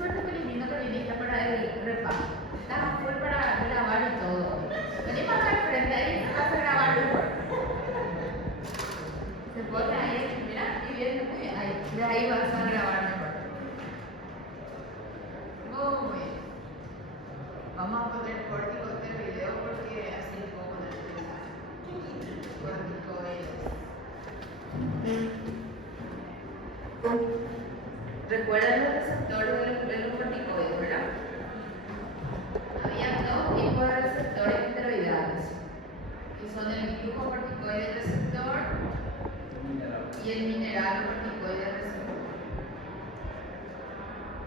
suerte que lindo que viniste para el repaso. Estás full para grabar y todo. Venimos acá al frente ahí, vas a grabar mejor. Se pone ahí, mira, y viene muy bien. Ahí, de ahí vas a grabar mejor. Muy bien. Vamos a poner cortico este video porque así le puedo poner el mensaje. ¿Recuerdan los receptores de los corticoides, verdad? Había dos tipos de receptores esteroidales, que son el glucocorticoide receptor y el mineralocorticoide receptor.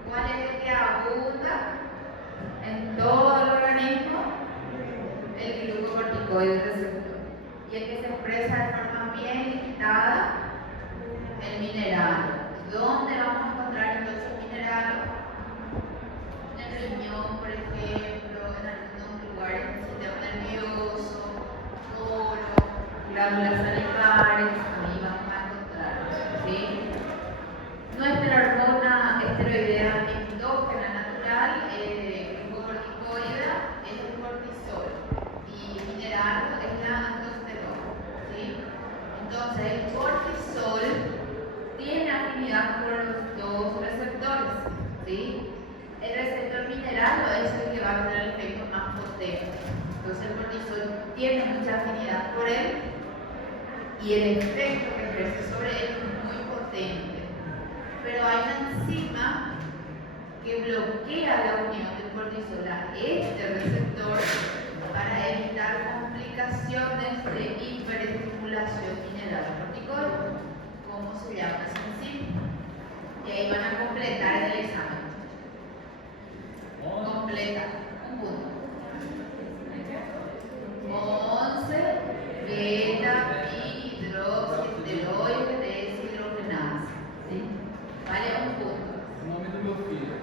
¿Cuál es el que abunda en todo el organismo? El glucocorticoide receptor. Y el que se expresa de forma bien limitada, el mineral. ¿Dónde vamos a encontrar entonces minerales? En el riñón, por ejemplo, en algunos lugares del sistema nervioso, colon, glándulas salivares, ahí vamos a encontrar, ¿sí? Nuestra hormona esteroidea endógena natural, glucocorticoide, es el cortisol y mineral es la aldosterona, ¿sí? Entonces el cortisol tiene afinidad por los dos receptores, ¿sí? El receptor mineral es el que va a tener el efecto más potente. Entonces el cortisol tiene mucha afinidad por él y el efecto que ejerce sobre él es muy potente. Pero hay una enzima que bloquea la unión del cortisol a este receptor para evitar complicaciones de hiperestimulación mineral-corticoide. ¿Cómo se llama esa enzima? Y ahí van a completar en el examen. Completa un punto. 11 beta hidroxiesteroide deshidrogenasa. ¿Sí? Vale un punto. O nome do meu filho.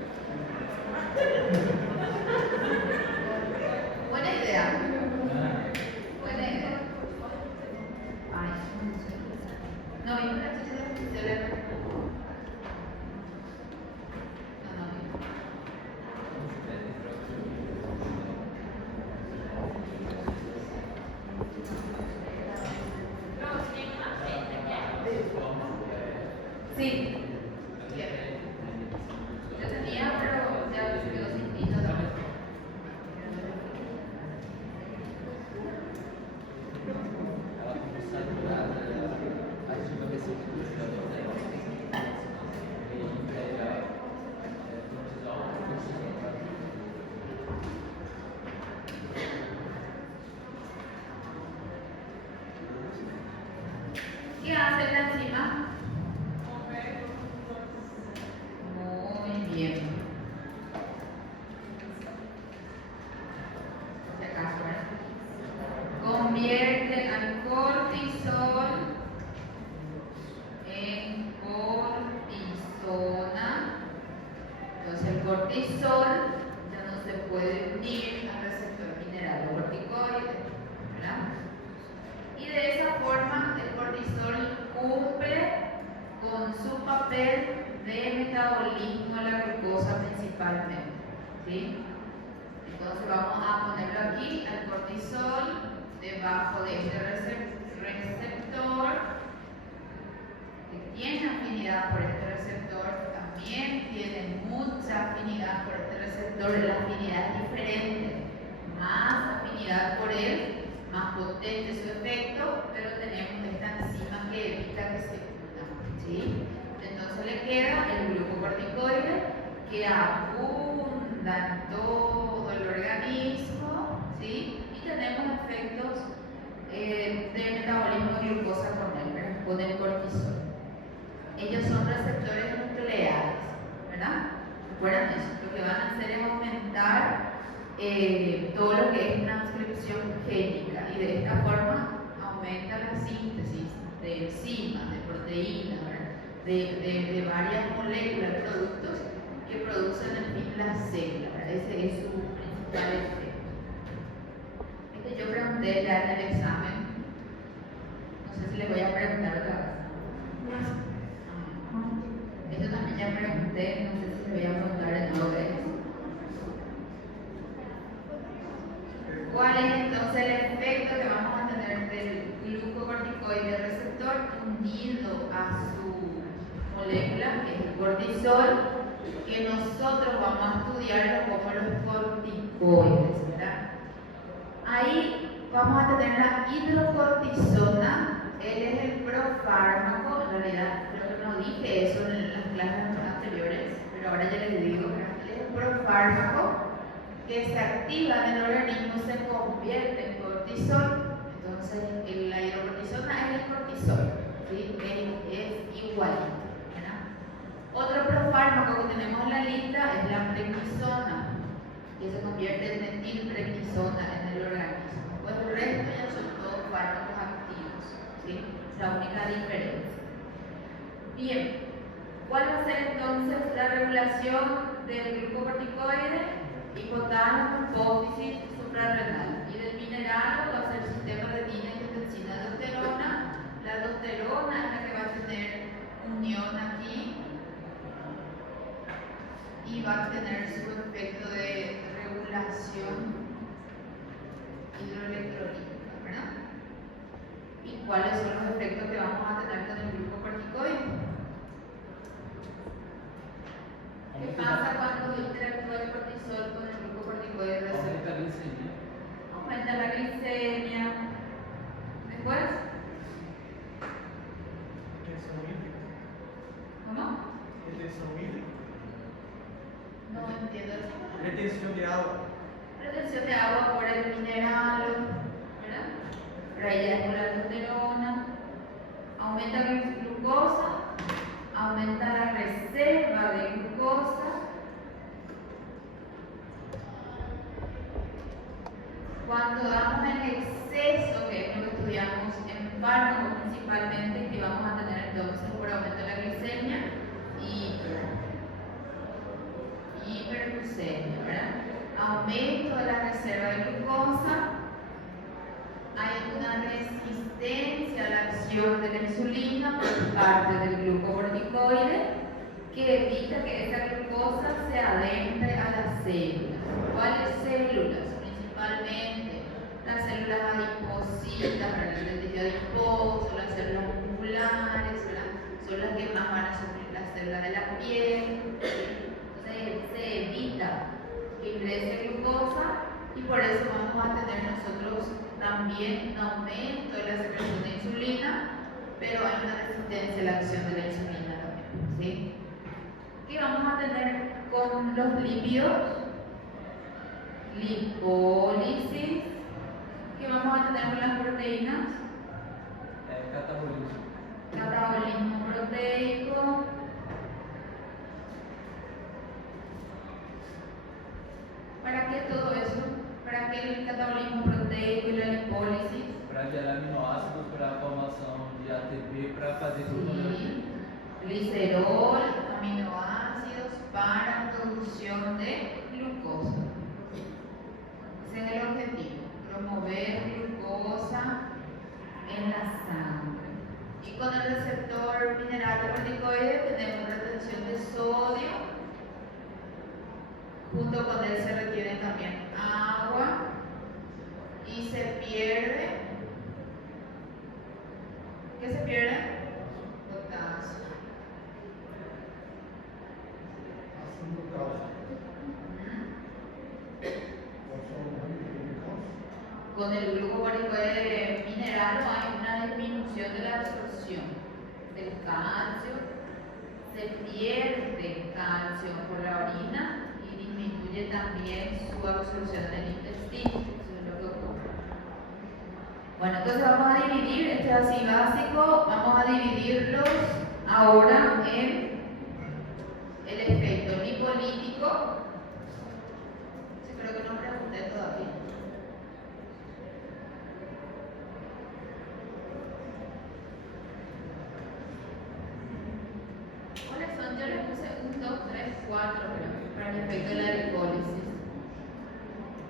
Buena idea. Buena idea. Ay, no, yo no la chicha de sí. Yo tenía, pero ya se quedó sin tinta también. Ela ficou saturada, ativa a receptor ¿Qué hace la enzima? Muy bien. Si acaso, ¿verdad? Convierte al cortisol en cortisona. Entonces el cortisol ya no se puede unir al receptor mineralocorticoide, ¿verdad? Y de esa forma el cortisol cumple con su papel de metabolismo de la glucosa principalmente, ¿sí? Entonces vamos a ponerlo aquí, al cortisol, debajo de este receptor, que tiene afinidad por este receptor, también tiene mucha afinidad por este receptor, la afinidad es diferente, más afinidad por él, más potente su efecto, pero tenemos esta enzima que evita que se una, ¿sí? Entonces le queda el glucocorticoide que abunda en todo el organismo, ¿sí? Y tenemos efectos de metabolismo de glucosa con el cortisol. Ellos son receptores nucleares, ¿verdad? Recuerden eso, lo que van a hacer es aumentar todo lo que es transcripción génica y de esta forma aumenta la síntesis de enzimas, de proteínas, de varias moléculas de productos que producen en fin la célula. Ese es su principal efecto. Yo pregunté ya en el examen, no sé si les voy a preguntar otra vez. Esto también ya pregunté, no sé si les voy a preguntar de nuevo. cortisol, que nosotros vamos a estudiar como los corticoides, ¿verdad? Ahí vamos a tener la hidrocortisona. Él es el profármaco. En realidad creo que no dije eso en las clases anteriores, pero ahora ya les digo, ¿verdad? Él es el profármaco que se activa en el organismo, se convierte en cortisol. Entonces la hidrocortisona es el cortisol, ¿sí? Es igualito, ¿verdad? Otro profármaco que tenemos en la lista es la prednisona, que se convierte en metilprednisona en el organismo. Pues el resto ya son todos fármacos activos, ¿sí? La única diferencia. Bien, ¿cuál va a ser entonces la regulación del glucocorticoide? Hipotálamo, hipófisis, suprarrenal. Y del mineral va a ser el sistema renina, angiotensina, aldosterona. La aldosterona es la que va a tener unión aquí y va a tener su efecto de regulación hidroelectrolítica, ¿verdad? ¿Y cuáles son los efectos que vamos a tener con el glucocorticoide? ¿Qué pasa cuando interactúa el cortisol con el glucocorticoide receptor? Aumenta la glicemia. Después, ¿cómo? No entiendo eso. Retención de agua. Retención de agua por el mineral, ¿verdad? Pero ahí ya es por la aldosterona. Aumenta la glucosa, aumenta la reserva de glucosa. Cuando damos en exceso, que es lo que estudiamos en fármacos principalmente, que vamos a tener entonces por aumento de la glicemia y hiperglucemia, ¿verdad? Aumento de la reserva de glucosa. Hay una resistencia a la acción de la insulina por parte del glucocorticoide que evita que esa glucosa se adentre a las células. ¿Cuáles células? Principalmente las células adipositas, el tejido adiposo, las células musculares, ¿verdad? Son las que más van a sufrir las células de la piel. Entonces se evita que ingrese glucosa y por eso vamos a tener nosotros también un aumento de la secreción de insulina, pero hay una resistencia a la acción de la insulina también, ¿sí? ¿Qué vamos a tener con los lípidos? Lipólisis. ¿Qué vamos a tener con las proteínas? Catabolismo. Catabolismo proteico. ¿Para qué todo eso? ¿Para qué el catabolismo proteico y la lipólisis? Para gerar aminoácidos para a formação de ATP para fazer gluconeogênese. Glicerol, aminoácidos para producción de glucosa. Ese es el objetivo, promover glucosa en la sangre. Y con el receptor mineral corticoide tenemos retención de sodio. Junto con él se retiene también agua y se pierde. ¿Qué se pierde? Potasio. Con el glucocorticoide mineral hay una disminución de la absorción del calcio, se pierde calcio por la orina y disminuye también su absorción en el intestino. Eso es lo que ocurre. Bueno, entonces vamos a dividir, este es así básico, vamos a dividirlos ahora en el efecto lipolítico. Sí, creo que no pregunté todavía. ¿Cuáles son? Yo les puse 1, 2, 3, 4 para el efecto de la lipólisis.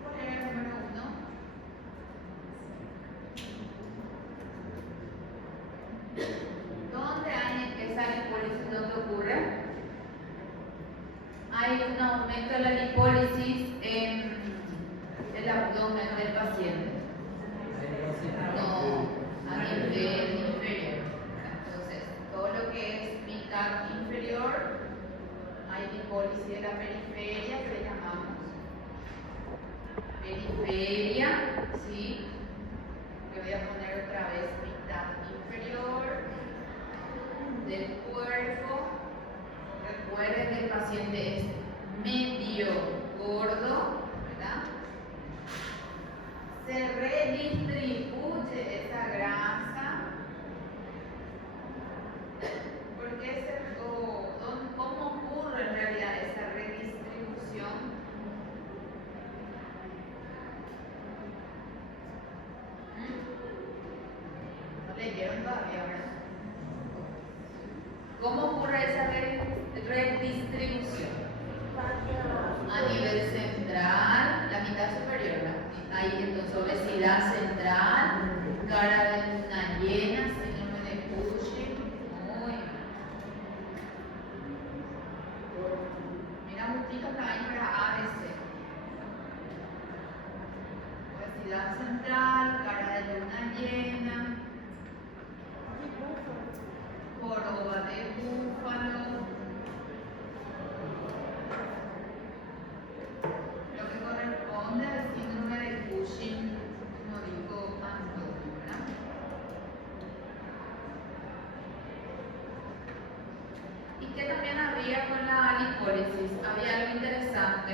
¿Cuál era el número 1? ¿Dónde hay esa lipólisis? ¿Dónde ocurre? Hay un aumento de la lipólisis en el abdomen del paciente. No, a nivel inferior. Entonces, todo lo que es mitad inferior lipólisis de la periferia, que le llamamos periferia, ¿sí? Le voy a poner otra vez mitad inferior del cuerpo. Recuerden que el paciente es medio gordo, ¿verdad? Se redistribuye esa grasa. ¿Cómo ocurre en realidad esa redistribución? No leyeron todavía, ¿verdad? ¿Cómo ocurre esa redistribución? A nivel central, la mitad superior, ¿no? Ahí entonces obesidad central, cara de luna llena, síndrome de Cushing. Muy bien. Mira, multiplica también para ABC. Obesidad central, cara de luna llena, joroba de búfalo. Lo que corresponde al síndrome de Cushing, como dijo Antonio, ¿verdad? Y que también había con la lipólisis, había algo interesante,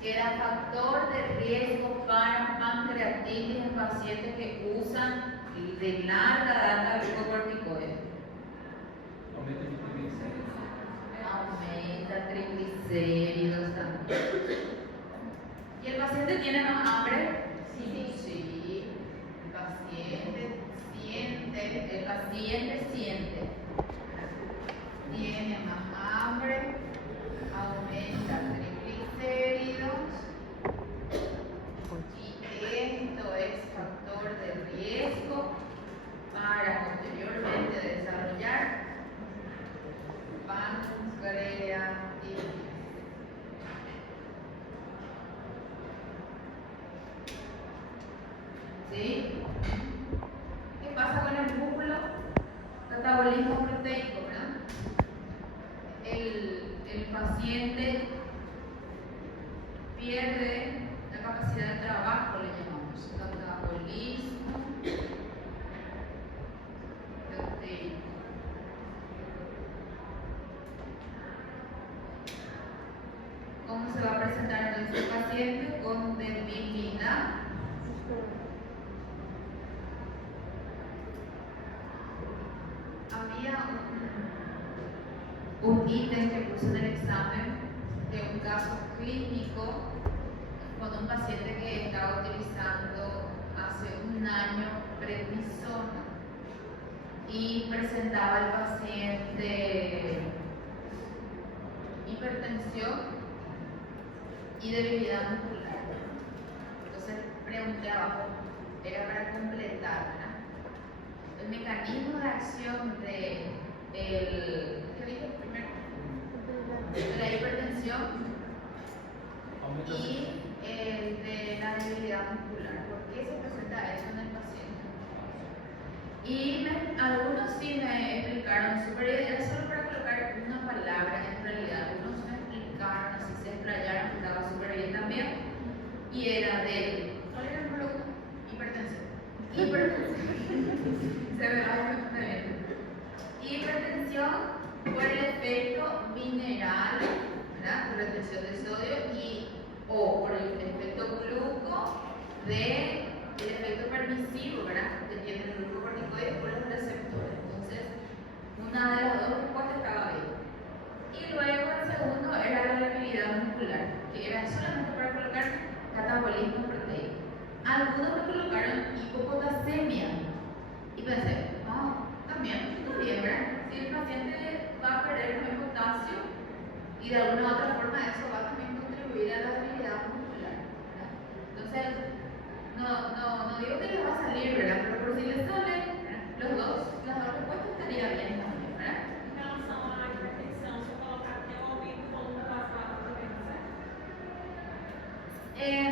que era factor de riesgo para pancreatitis en pacientes que usan de larga data glucocorticoides. Aumenta triglicéridos también. ¿Y el paciente tiene más hambre? Sí. El paciente siente. Tiene más hambre, aumenta triglicéridos. Y esto es factor de riesgo para posteriormente desarrollar pancreatitis. ¿Sí? ¿Qué pasa con el músculo? Catabolismo proteico, ¿verdad? El paciente pierde la capacidad de trabajo, le llamamos catabolismo proteico. ¿Cómo se va a presentar entonces el paciente? Con debilidad. Había un ítem que puse en el examen de un caso clínico con un paciente que estaba utilizando hace un año prednisona y presentaba al paciente hipertensión y debilidad muscular. Entonces pregunté abajo, era para completar, ¿verdad? El mecanismo de acción ¿qué dije primero? De la hipertensión y el de la debilidad muscular. ¿Por qué se presenta eso en el paciente? Y algunos sí me explicaron súper bien, era solo para colocar una palabra en realidad. Algunos me explicaron, así se explayaron, estaba súper bien también. Y era ¿cuál era el número 1? Hipertensión. Se me va bien. Hipertensión por el efecto mineral, ¿verdad? Retención de sodio o por el efecto gluco del efecto permisivo, ¿verdad? Que tiene el glucocorticoide por los receptores. Entonces, una de las dos respuestas estaba bien. Y luego el segundo era la debilidad muscular, que era solamente para colocar catabolismo proteico. Algunos me colocaron hipopotasemia. Y pensé, también está bien, ¿verdad? Si el paciente va a perder el potasio y de alguna u otra forma eso va a también contribuir a la debilidad muscular, ¿verdad? Entonces, no digo que les va a salir, ¿verdad? Pero por si les sale, las dos respuestas estaría bien también, ¿verdad? Em relação à hipertensão, se eu colocar que eu aumento o volume da vascular também, não é?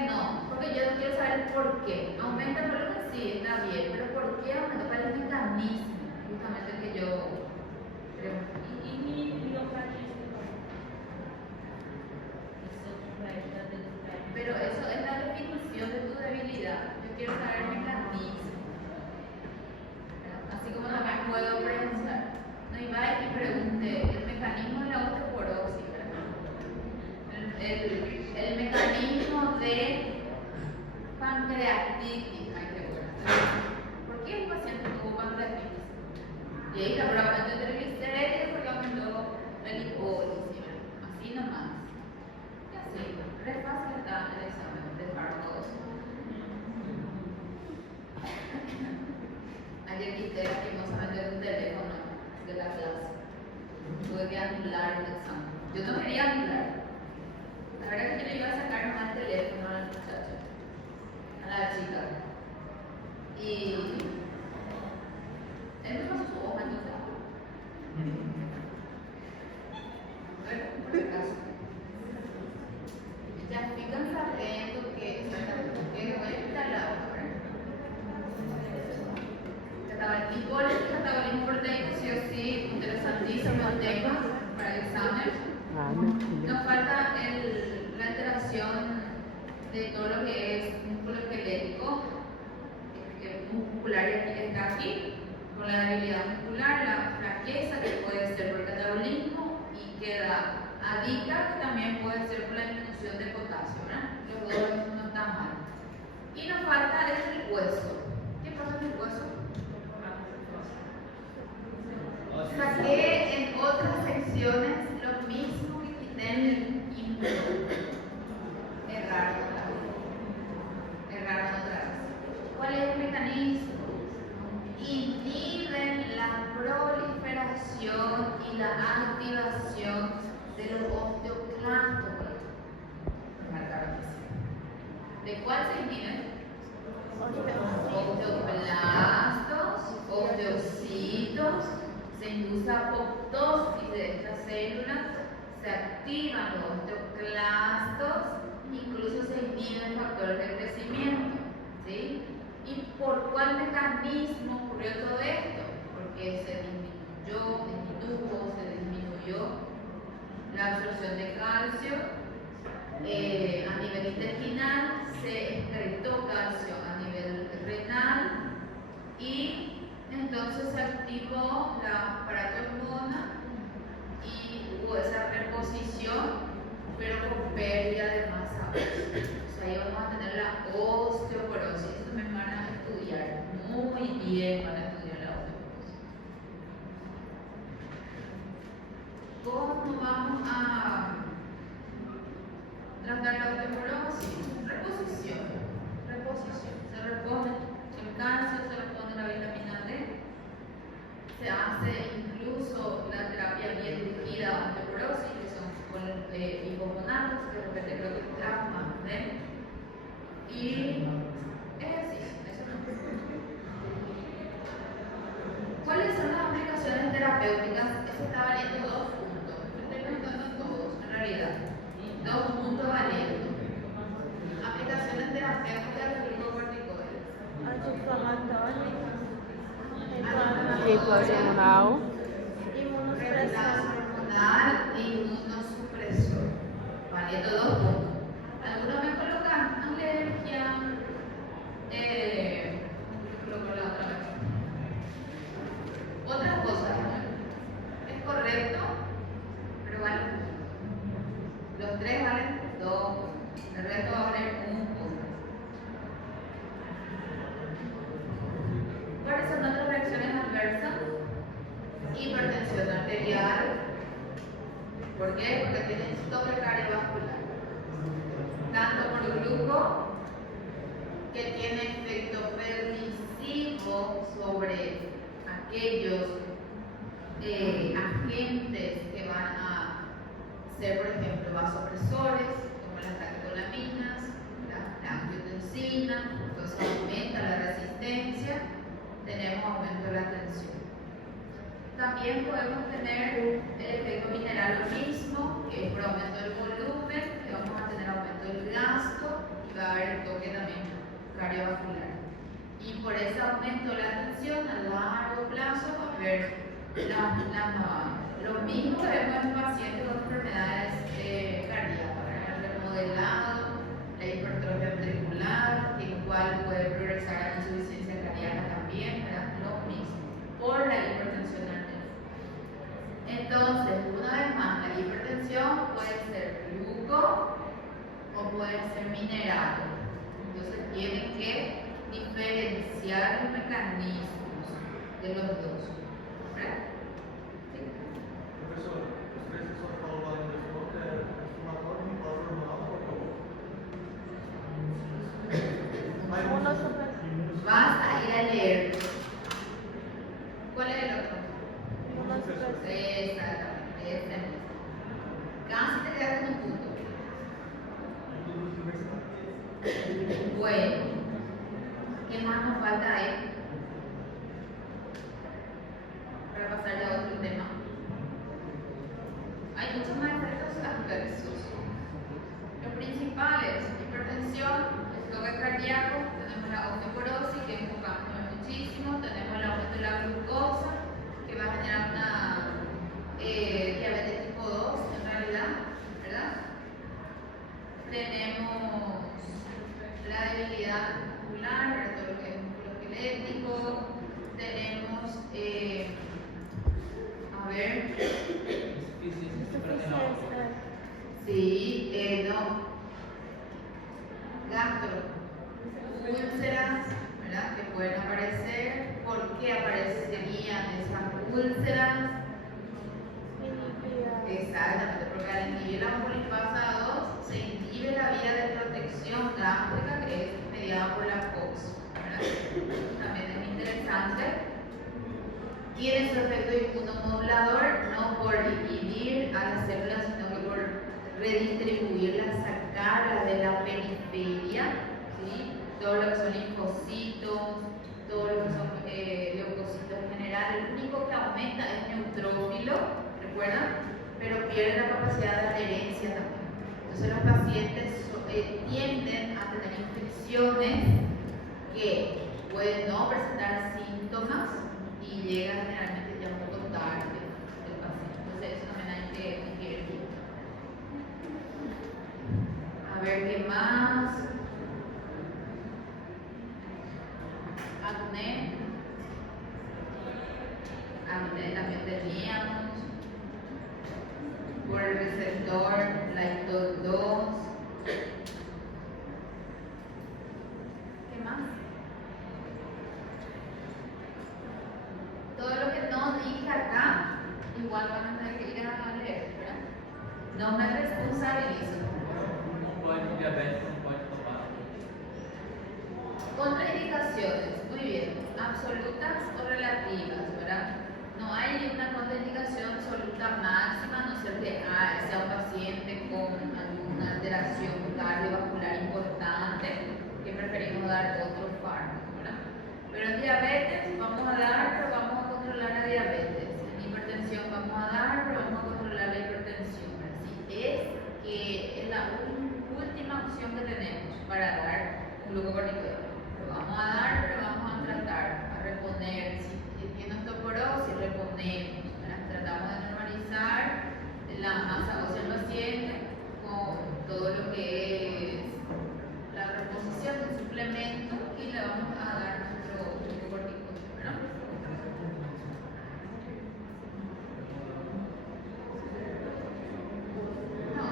No, porque yo no quiero saber por qué. Aumenta el volumen, sí, está bien, pero ¿por qué aumenta? ¿Cuál es el mecanismo? Justamente que yo creo. E miocarditis também. Pero eso es la definición de tu debilidad. Yo quiero saber el mecanismo. Así como también puedo pensar. No iba y pregunté el mecanismo de la osteoporosis, ¿verdad? El mecanismo de pancreatitis. Ay, qué bueno. ¿Por qué el paciente tuvo pancreatitis? Y ahí está, pero aumentó el triglicéridos porque aumentó la lipólisis. Así nomás. Y así, re fácil está el examen de Barcos. Ayer quité lastimosamente un teléfono de la clase. Tuve que anular el examen. Yo no quería anular. La verdad es que le iba a sacar nomás el teléfono a la muchacha, a la chica. Y él me pasó su hoja, entonces. Bueno, por si acaso. Ya fican sabiendo que cuenta la obra. Catabolismo proteico, sí o sí, interesantísimo el tema para el examen. Nos falta la alteración de todo lo que es músculo esquelético, muscular, y aquí está aquí, con la debilidad muscular, la flaqueza que puede ser por el catabolismo y queda adica, que también puede ser por la disminución de potasio, ¿verdad? Los dos no están mal. Y nos falta el hueso. ¿Qué pasa con el hueso? Saqué en otras secciones lo mismo que quité en el quinto. Erraron otra vez. ¿Cuál es el mecanismo? Inhiben la proliferación y la activación de los osteoclastos. ¿De cuál se inhiben? Osteoclastos, osteocitos. Se induce apoptosis de estas células, se activan los osteoclastos, incluso se inhiben factores de crecimiento. ¿Sí? ¿Y por cuál mecanismo ocurrió todo esto? Porque se disminuyó la absorción de calcio a nivel intestinal, se excretó calcio a nivel renal y entonces se activó la paratormona y hubo esa reposición, pero con pérdida de masa ósea. O sea, ahí vamos a tener la osteoporosis. Eso me van a estudiar muy bien, van a estudiar la osteoporosis. ¿Cómo vamos a tratar la osteoporosis? Reposición. Se repone el calcio, se repone la vitamina D. Se hace incluso la terapia bien dirigida a osteoporosis, que son con bicarbonatos, que de repente creo que es trauma, ¿ven? Y ejercicio, eso no. ¿Cuáles son las aplicaciones terapéuticas? Eso está valiendo 2 puntos. Me estoy preguntando a todos, en realidad. 2 puntos valiendo. Aplicaciones terapéuticas del glucocorticoides. Reemplazo hormonal. Reemplazo hormonal e inmunosupresor. Valiendo 2 puntos. Algunos me colocan alergia. Coloco la otra vez. Otras cosas, ¿no? Es correcto, pero vale 1 punto. Los 3 valen 2 puntos. El resto va a valer 1 punto. ¿Cuáles son otras reacciones adversas? Hipertensión arterial. ¿Por qué? Porque tienen toque cardiovascular. Tanto por gluco, que tiene efecto permisivo sobre aquellos agentes que van a ser, por ejemplo, vasopresores, como las catecolaminas, la angiotensina, entonces aumenta la resistencia, tenemos aumento de la tensión. También podemos tener el efecto mineral lo mismo, que es por aumento del volumen, que vamos a tener aumento del gasto y va a haber el toque también cardiovascular. Y por ese aumento de la tensión a largo plazo va a haber lo mismo que vemos en pacientes con enfermedades cardíacas, el remodelado, la hipertensión orgánico o puede ser mineral. Entonces tienen que diferenciar los mecanismos de los dos. ¿Verdad? Sí. Professor, os três só falou lá no default é transformador, limpador hormonal ou pouco? Vas a ir a leer. ¿Cuál es el otro? Exactamente, ese mismo. Casi te quedas con un punto. Bueno, ¿qué más nos falta ahí? Para pasar ya a otro tema. Hay muchos más efectos adversos. Los principales: hipertensión, estómago cardíaco, tenemos la osteoporosis, que enfocamos muchísimo, tenemos el aumento de la glucosa, que va a generar una diabetes tipo 2 en realidad, ¿verdad? Tenemos la debilidad muscular, ¿verdad? Todo lo que es músculo esquelético. Tenemos, a ver, Insuficiência suprarrenal. sí, no, gastro, úlceras, ¿verdad? Que pueden aparecer. ¿Por qué aparecerían esas úlceras? Exactamente, porque al inhibir la polipasa 2 se inhibe la vía de protección gástrica que es mediada por la COX, ¿verdad? También es interesante. Tiene su efecto inmunomodulador, no por inhibir a las células, sino que por redistribuirlas, sacarlas de la periferia, ¿sí? Todo lo que son linfocitos, todo lo que son leucocitos en general. El único que aumenta es neutrófilo, ¿recuerdan? Pero pierde la capacidad de adherencia también. Entonces los pacientes tienden a tener infecciones que pueden no presentar síntomas y llegan generalmente ya un poco tarde del paciente. Entonces eso también hay que ir viendo. A ver qué más. Acné. Acné también teníamos. Por el receptor LAITO2. ¿Qué más? Todo lo que no dije acá, igual van a tener que ir a leer, ¿verdad? No me responsabilizo. Não pode, diabetes não pode tomar. Contraindicaciones, muy bien, absolutas o relativas, ¿verdad? No hay una contraindicación absoluta máxima, no ser que sea un paciente con alguna alteración cardiovascular importante, que preferimos dar otro fármaco, ¿verdad? Pero en diabetes vamos a dar, pero vamos a controlar la diabetes. En hipertensión vamos a dar, pero vamos a controlar la hipertensión. Así es que es la última opción que tenemos para dar un glucocorticoide. Lo vamos a dar, pero vamos a tratar, a reponer. Si tiene osteoporosis, reponemos. Tratamos de normalizar la masa ósea del paciente con todo lo que es la reposición del suplemento y le vamos a dar nuestro glucocorticoide, ¿verdad? No,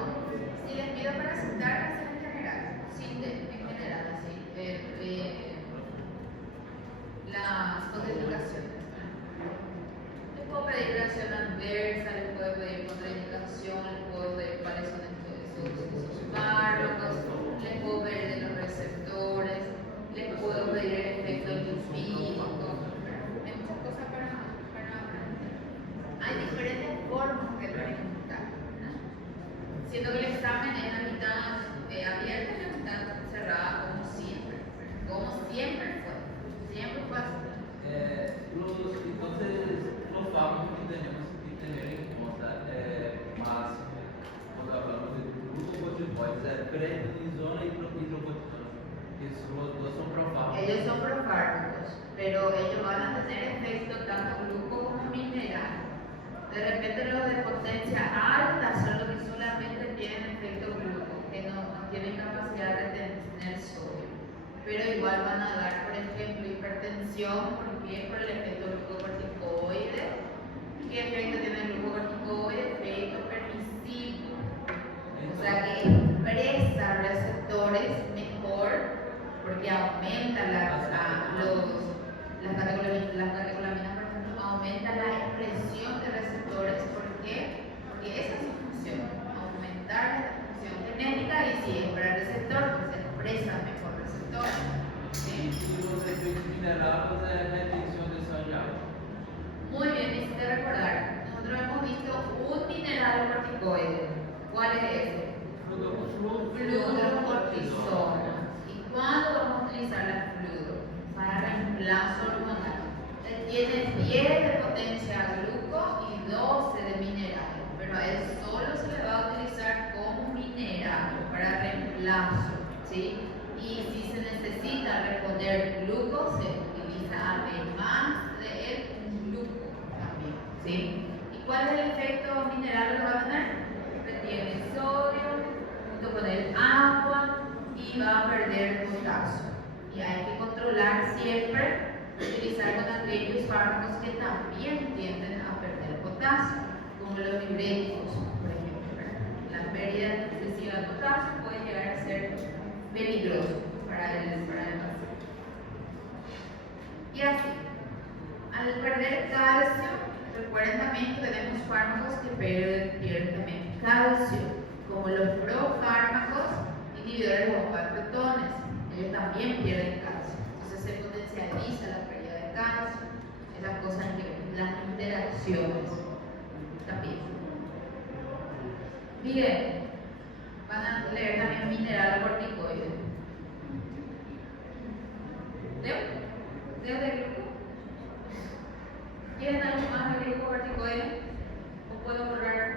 si les pido para sentar, en general, sí, en general, así. Las contraindicaciones. Les puedo pedir reacción adversa, les puedo pedir contraindicación, les puedo pedir cuáles son esos fármacos, les puedo pedir de los receptores, les puedo pedir el efecto lipídico. Hay muchas cosas para aprender. Hay diferentes formas de preguntar, ¿no? Siendo que el examen es la mitad abierta y la mitad cerrada, como siempre. Como siempre fue. Siempre fue así. Então, os fármacos que temos que ter em conta máximo, quando falamos de glucocorticoides, prednisona e hidrocortisona. Los dos son profármacos. Ellos son profármacos, pero ellos van a tener efecto tanto gluco como mineral. De repente los de potencia alta son los que solamente tienen efecto gluco, que no tienen capacidad de tener sodio. Pero igual van a dar, por ejemplo, hipertensión, ¿por qué? Por el efecto glucocorticoide. ¿Qué efecto tiene el glucocorticoide? Efecto permisivo. O sea que aumenta las catecolaminas, por ejemplo, aumenta la expresión de receptores. ¿Por qué? Porque esa es su función, aumentar la función genética, y si es para el receptor, pues se expresa mejor receptor. ¿Sí? E os efeitos minerais é a retenção de sangue. Muy bien, necesito recordar, nosotros hemos visto un mineral corticoide. ¿Cuál es ese? Fludrocortisona. ¿Y cuándo vamos a utilizar la fludro? Para reemplazo hormonal. Tiene 10 de potencia gluco y 12 de mineral, pero a él solo se le va a utilizar como mineral para reemplazo, ¿sí? Y si se necesita reponer gluco, se utiliza además de él un gluco también, ¿sí? ¿Y cuál es el efecto mineral que va a tener? Retiene sodio junto con el agua y va a perder potasio. Y hay que controlar siempre, utilizar con aquellos fármacos que también tienden a perder potasio, como los diuréticos, por ejemplo, ¿verdad? La pérdida excesiva de potasio puede llegar a ser peligroso para el paciente. Y así, al perder calcio, recuerden también que tenemos fármacos que pierden también calcio, como los profármacos inhibidores de bomba de protones. Ellos también pierden calcio. Entonces se potencializa la pérdida de calcio. Esas cosas que las interacciones también. Miren, van a leer también mineral corticoide. ¿Leo? ¿Leo de gluco? ¿Quieren algo más de glucocorticoide? ¿O puedo borrar